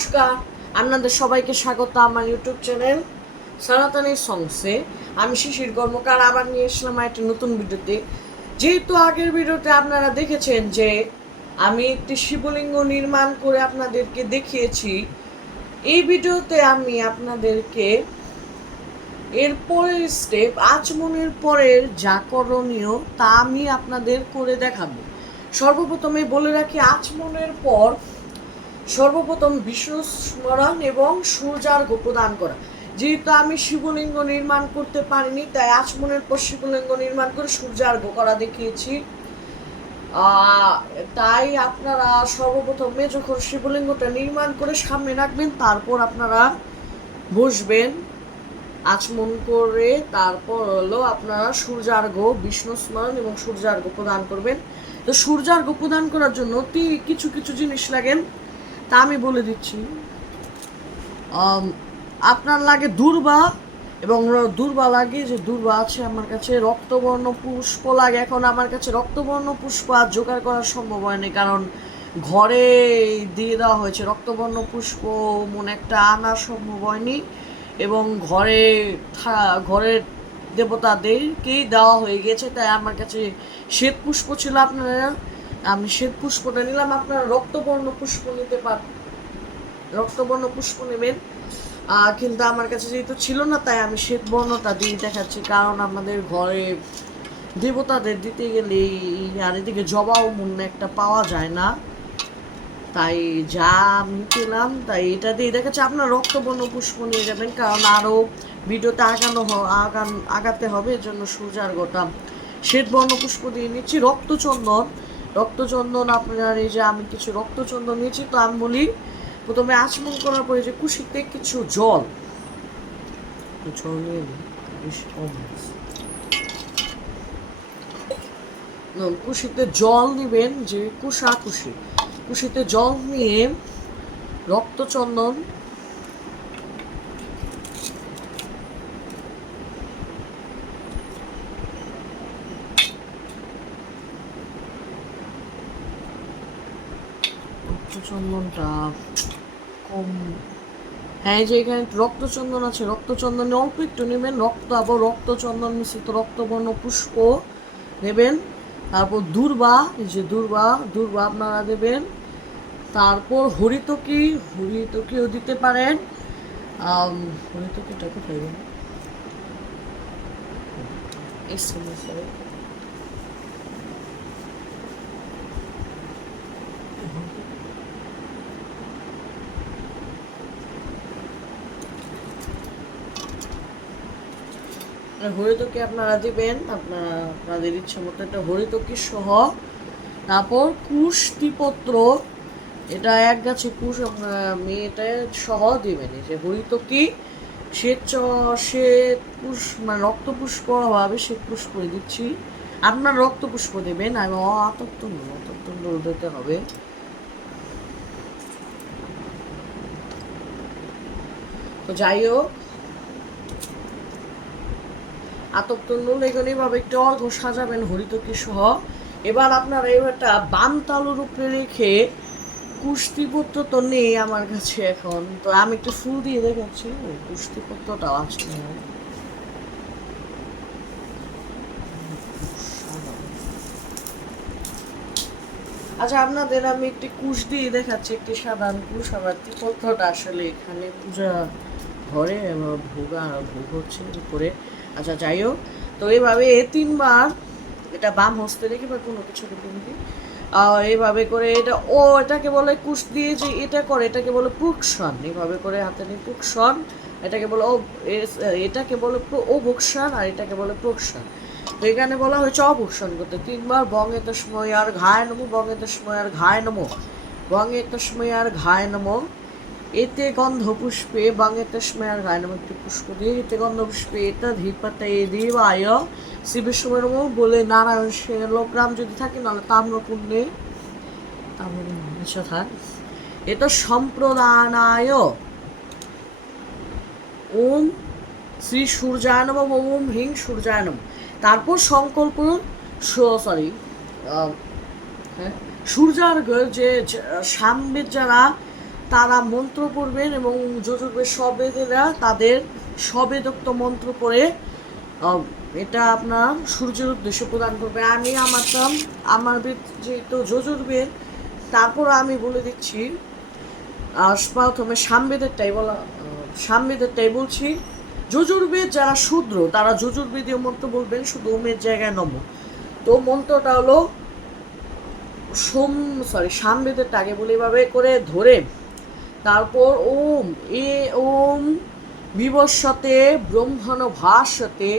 নমস্কার, আপনাদের সবাইকে স্বাগত আমার ইউটিউব চ্যানেল সনাতনী সংসে। আমি শিশির কর্মকার আবার নিয়ে এসলাম একটা নতুন ভিডিওতে। যেহেতু আগের ভিডিওতে আপনারা দেখেছেন যে আমি একটি শিবলিঙ্গ নির্মাণ করে আপনাদেরকে দেখিয়েছি, এই ভিডিওতে আমি আপনাদেরকে এর পরের স্টেপ আচমনের পরের যা করণীয় তা আমি আপনাদের করে দেখাবো। সর্বপ্রথমে বলে রাখি, আচমনের পর সর্বপ্রথম বিষ্ণু স্মরণ এবং সূর্যার্ঘ্য প্রদান করা। যেহেতু আমি শিবলিঙ্গ নির্মাণ করতে পারিনি, তাই আচমনের পর শিবলিঙ্গ নির্মাণ করে সূর্যার্ঘ্য করা দেখিয়েছি। তাই আপনারা সর্বপ্রথমে যখন শিবলিঙ্গটা নির্মাণ করে সামনে রাখবেন, তারপর আপনারা বসবেন আচমন করে, তারপর হলো আপনারা সূর্যার্ঘ্য, বিষ্ণু স্মরণ এবং সূর্যার্ঘ্য প্রদান করবেন। তো সূর্যার্ঘ্য প্রদান করার জন্য কিছু কিছু জিনিস লাগেন, তা আমি বলে দিচ্ছি। আপনার লাগে দূর্বা, এবং দূর্বা লাগে, যে দূর্বা আছে আমার কাছে। রক্তবর্ণ পুষ্প লাগে। এখন আমার কাছে রক্তবর্ণ পুষ্প আর জোগাড় করা সম্ভব হয়নি, কারণ ঘরে দিয়ে দেওয়া হয়েছে। রক্তবর্ণ পুষ্প মনে একটা আনা সম্ভব হয়নি, এবং ঘরের দেবতাদেরকেই দেওয়া হয়ে গেছে। তাই আমার কাছে শ্বেত পুষ্প ছিল, আমি শ্বেত পুষ্পটা নিলাম। আপনারা রক্তবর্ণ পুষ্প নিতে পারেন, রক্তবর্ণ পুষ্প নেবেন। কিন্তু আমার কাছে যেহেতু ছিল না, তাই আমি শ্বেত বর্ণটা দিয়ে দেখাচ্ছি, কারণ আমাদের ঘরে দেবতাদের দিতে গেলে আর এদিকে জবাও মনে একটা পাওয়া যায় না, তাই যা আমি পেলাম তাই এটা দিয়ে দেখাচ্ছি। আপনার রক্তবর্ণ পুষ্প নিয়ে যাবেন, কারণ আরও ভিডিওতে আগাতে হবে, এর জন্য সূর্যার্ঘ্যটা শ্বেতবর্ণ পুষ্প দিয়ে নিচ্ছি। রক্তচন্দন আপনার, এই যে আমি কিছু রক্তচন্দন নিয়েছি। তো আমি বলি, প্রথমে আচমন করার পরে যে কুশিতে কিছু জল নিয়ে কুশিতে জল নেবেন, যে কুশিতে জল নিয়ে রক্তচন্দন রক্তচন্দনটা কম, হ্যাঁ, যে এখানে রক্তচন্দন আছে, রক্তচন্দন অল্প একটু নেবেন। রক্তচন্দন মিশ্রিত রক্তবর্ণ পুষ্প নেবেন। তারপর দূর্বা আপনারা দেবেন। তারপর হরিতকিও দিতে পারেন। হরিতকিটা কোথায় দেবেন? হরিতকি আপনারা দিবেন আপনাদের ইচ্ছা মতো, একটা হরিতকি সহ। তারপর কুষ্টিপত্র, এটা এক গাছে কুশ এটা সহ দিবেন। এই যে হরিতকি, শ্বেত মানে রক্তপুষ্প হবে, শ্বেত পুষ্প দিচ্ছি। আপনার রক্তপুষ্প দেবেন, আমি আতপ্তন্ড দিতে হবে। তো যাই হোক, আতপ্তন্ড এখানে ভাবে একটু অর্ঘ্য সাজাবেন হরিতকি সহ। এবার আপনারা একটা বাম তালুর উপরে রেখে, কুষ্টিপত্র তো নেই আমার কাছে এখন, তো আমি একটু ফুল দিয়ে দেখাচ্ছি। কুষ্টিপত্রটাও আছে। আচ্ছা, আপনাদের আমি একটি কুশ দিয়ে দেখাচ্ছি, একটি সাধারণ কুশ। আবার ত্রিপত্রটা আসলে এখানে পূজা ঘরে ভোগ হচ্ছে উপরে। আচ্ছা, যাই হোক, তো এইভাবে 3বার এটা বাম হস্তে রেখে বা কোনো কিছু এইভাবে করে এটাকে বলে কুশ দিয়ে যে এটা করে, এটাকে বলে প্রুকশন। এইভাবে করে হাতে নিয়ে প্রুকশন, এটাকে বলে অভুকশন, আর এটাকে বলে প্রোকশন। তো এখানে বলা হয়েছে অভুকশন করতে 3বার বঙ্গে তস্ময় আর ঘায় নমো, বঙ্গে তস্ময় আর ঘায় নমো, বঙ্গে তস্ময় আর ঘায় নমো। এতে গন্ধ পুষ্পে বঙ্গে তস্ময় আর ঘায় নমো, একটি পুষ্প দিয়ে এতে গন্ধ পুষ্পে এটা ধীপতে দেবায় শ্রী বিষ্ণুর নমো বলে নারায়ণ লোকগ্রাম যদি থাকে, নাহলে তাম্রপুণ্যে থাক। এটা সম্প্রদানায় ওম শ্রী সূর্যায় নমঃ, ওম হ্রিং সূর্যায় নমঃ। তারপর সংকল্প সূর্যার্ঘ্য, যে সামবেদ যারা তারা মন্ত্র পড়বেন এবং যজুর্বেদ সবেদেরা তাদের সবেদোক্ত মন্ত্র পড়ে এটা আপনার সূর্যের উদ্দেশ্য প্রদান করবে। আমি আমার যেহেতু যজুর্বেদ, তারপর আমি বলে দিচ্ছি প্রথমে সামবেদেরটাই বলছি। যজুর্বেদ যারা শূদ্র তারা যজুর্বেদীয় মন্ত্র বলবেন শুধু ওমের জায়গায় নম। তো মন্ত্রটা হলো সামবেদেরটা আগে বলে এভাবে করে ধরে, তারপর ওম বিবস্বতে ব্রহ্মণ ভাস্বতে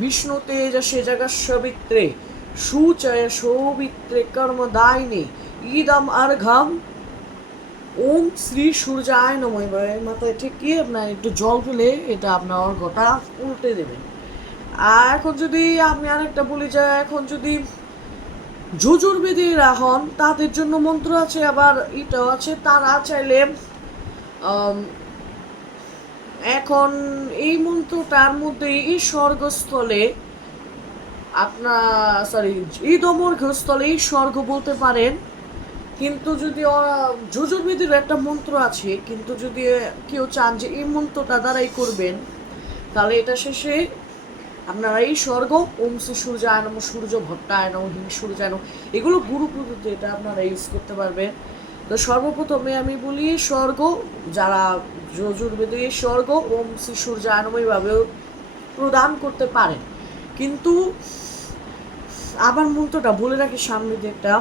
বিষ্ণু তেজসে জগৎসবিত্রে সুচয় সৌবিত্রে কর্মদায়িনী ইদম অর্ঘম ওম শ্রী সূর্যায় নমঃ। মাথায় ঠিক কি আপনার একটু জল ফেলে এটা আপনার অর্ঘটা উল্টে দেবেন। আর এখন যদি আমি আরেকটা বলি যে এখন যদি যজুর্বেদীরা হন তাদের জন্য মন্ত্র আছে, আবার এটাও আছে। তারা চাইলে এখন এই মন্ত্রটার মধ্যে এই স্বর্গস্থলে ইদমর্ঘস্থলে এই স্বর্গ বলতে পারেন। কিন্তু যদি যজুর্বেদীর একটা মন্ত্র আছে, কিন্তু যদি কেউ চান যে এই মন্ত্রটা দ্বারাই করবেন, তাহলে এটা শেষে আপনারা এই স্বর্গ ওম শ্রী সূর্যায় নমঃ, সূর্য ভট্টায় নমঃ, হিং সূর্যায় নমঃ, এগুলো গুরু পদ্ধতি, এটা আপনারা ইউজ করতে পারবেন। তো সর্বপ্রথমে আমি বলি স্বর্গ, যারা যজুর্বেদে স্বর্গ ওম শ্রী সূর্যায় নমঃ এইভাবেও প্রদান করতে পারেন। কিন্তু আবার মন্ত্রটা বলে রাখি সামনে একটা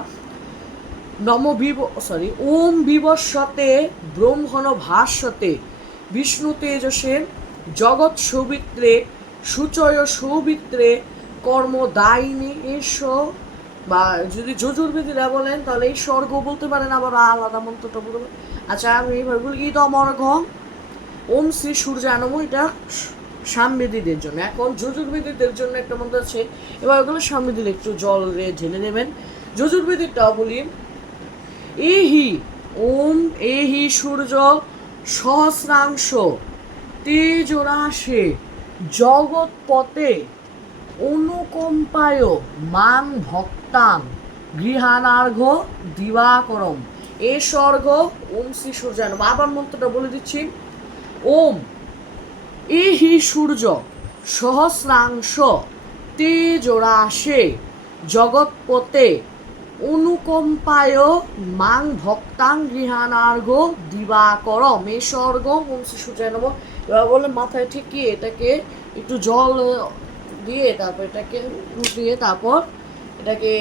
ওম বিবস্বতে ব্রহ্মণ ভাস্বতে বিষ্ণু তেজসে জগৎ সৌবিত্রে সুচয় সৌবিত্রে কর্মদায়িনী এস। বা যদি যজুর্বেদীরা বলেন তাহলে এই স্বর্গ বলতে পারেন, আবার আলাদা মন্ত্রটা বলতে। আচ্ছা আমি এইভাবে বলি ইদম অর্ঘম ওম শ্রী সূর্যায় নমঃ, এটা সামবেদীদের জন্য। এখন যজুর্বেদীদের জন্য একটা মন্ত্র আছে, এবার ওগুলো সামবেদীর একটু জল ঢেলে নেবেন। যজুর্বেদীরটাও বলি এহি সূর্য সহস্রাংশ তেজরাশে জগৎপতে অনুকম্পায় মান ভক্তাং গৃহানার্ঘ দিবাকরম এ স্বর্গ ওম শ্রী সূর্যায় নমঃ। আবার মন্ত্রটা বলে দিচ্ছি ওম এহি সূর্য সহস্রাংশ তেজরাশে জগৎপতে অনুকম্পায় মাং ভক্তাং গৃহানার্ঘ দিবাকরম এ স্বর্গ ওম শ্রী সূর্যায় নমঃ। এবার বলে মাথায় ঠিকিয়ে এটাকে একটু জল দিয়ে তারপর এটাকে উঠিয়ে তারপর এটাকে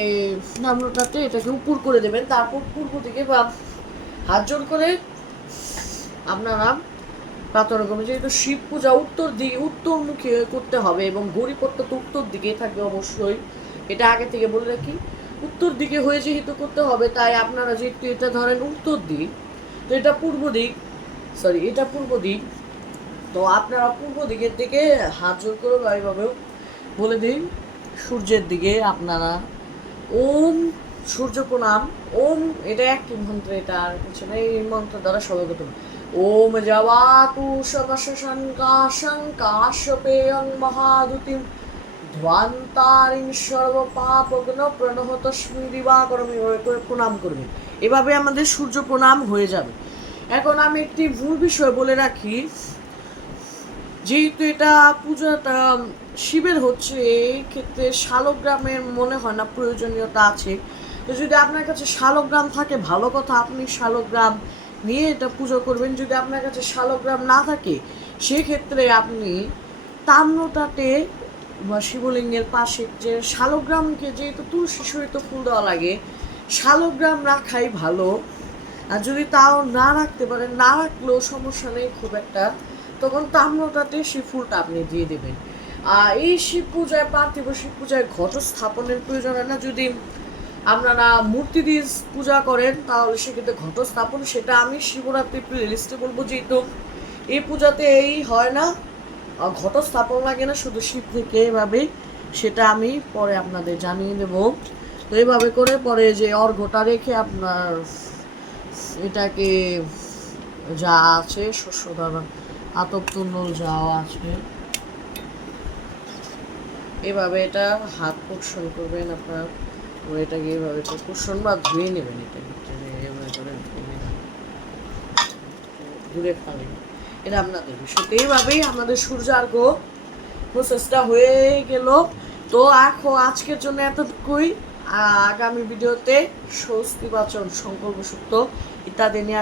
নামটাতে এটাকে উপর করে দেবেন। তারপর পূর্ব দিকে বা হাত জোর করে আপনারা প্রার্থনা করবেন। যেহেতু শিব পূজা উত্তরমুখী করতে হবে এবং গৌরীপট্টা তো উত্তর দিকেই থাকবে অবশ্যই, এটা আগে থেকে বলে রাখি। উত্তর দিকে হয়ে যেহেতু করতে হবে, তাই আপনারা যেহেতু এটা ধরেন উত্তর দিক, তো এটা পূর্ব দিক, তো আপনারা পূর্ব দিকের দিকে হাত জোর করে এইভাবেও বলে দিন সূর্যের দিকে আপনারা ওম সূর্য প্রণাম ওম, এটা একটি মন্ত্র, এটা আর কিছু নেই। এই মন্ত্র দ্বারা সর্বপ্রথম ওম জবাতু শঙ্কাশপেয়ং মহাদুতিম ধ্বান্তারিং সর্বপাপগ্ন প্রণহতস্মি দিবাকরম, এভাবে করে প্রণাম করবে। এভাবে আমাদের সূর্য প্রণাম হয়ে যাবে। এখন আমি একটি ভুল বিষয় বলে রাখি, যেহেতু এটা পূজাটা শিবের হচ্ছে, এই ক্ষেত্রে শালগ্রামের মনে হয় না প্রয়োজনীয়তা আছে। তো যদি আপনার কাছে শালগ্রাম থাকে ভালো কথা, আপনি শালগ্রাম নিয়ে এটা পুজো করবেন। যদি আপনার কাছে শালগ্রাম না থাকে সেক্ষেত্রে আপনি তাম্রটাতে বা শিবলিঙ্গের পাশে যে শালগ্রামকে, যেহেতু তুলসী সহিত ফুল দেওয়া লাগে, শালগ্রাম রাখাই ভালো। আর যদি তাও না রাখতে পারেন, না রাখলেও সমস্যা নেই খুব একটা, তখন তাম্রটাতে সেই ফুলটা আপনি দিয়ে দেবেন। আর এই শিব পূজায়, পার্থিব শিব পূজায় ঘট স্থাপনের প্রয়োজন হয় না। যদি আপনারা মূর্তি দিয়ে পূজা করেন তাহলে সেক্ষেত্রে ঘট স্থাপন, সেটা আমি শিবরাত্রি প্লেলিস্টে বলবো। যেহেতু এই পূজাতে এই হয় না, ঘট স্থাপন লাগে না, শুধু শিব থেকে এভাবে, সেটা আমি পরে আপনাদের জানিয়ে দেব। তো এইভাবে করে পরে যে অর্ঘ্যটা রেখে আপনার এটাকে যা আছে শস্য দ্বারা আতপ তুন্নল যাও আছে, এভাবে এটা হাত পোষণ করবেন আপনার, এটাকে এভাবে পোষণ বা ধুয়ে নেবেন। এটা এভাবে করে ধুয়ে নেবেন। দূরে ফেলেন, এটা আপনাদের বিষয়। তো এইভাবেই আমাদের সূর্যার্ঘ প্রসেসটা হয়ে গেল। তো আজকের জন্য এতটুকুই। আগামী ভিডিওতে স্বস্তি বাচন, সংকল্প সূত্র ইত্যাদি নিয়ে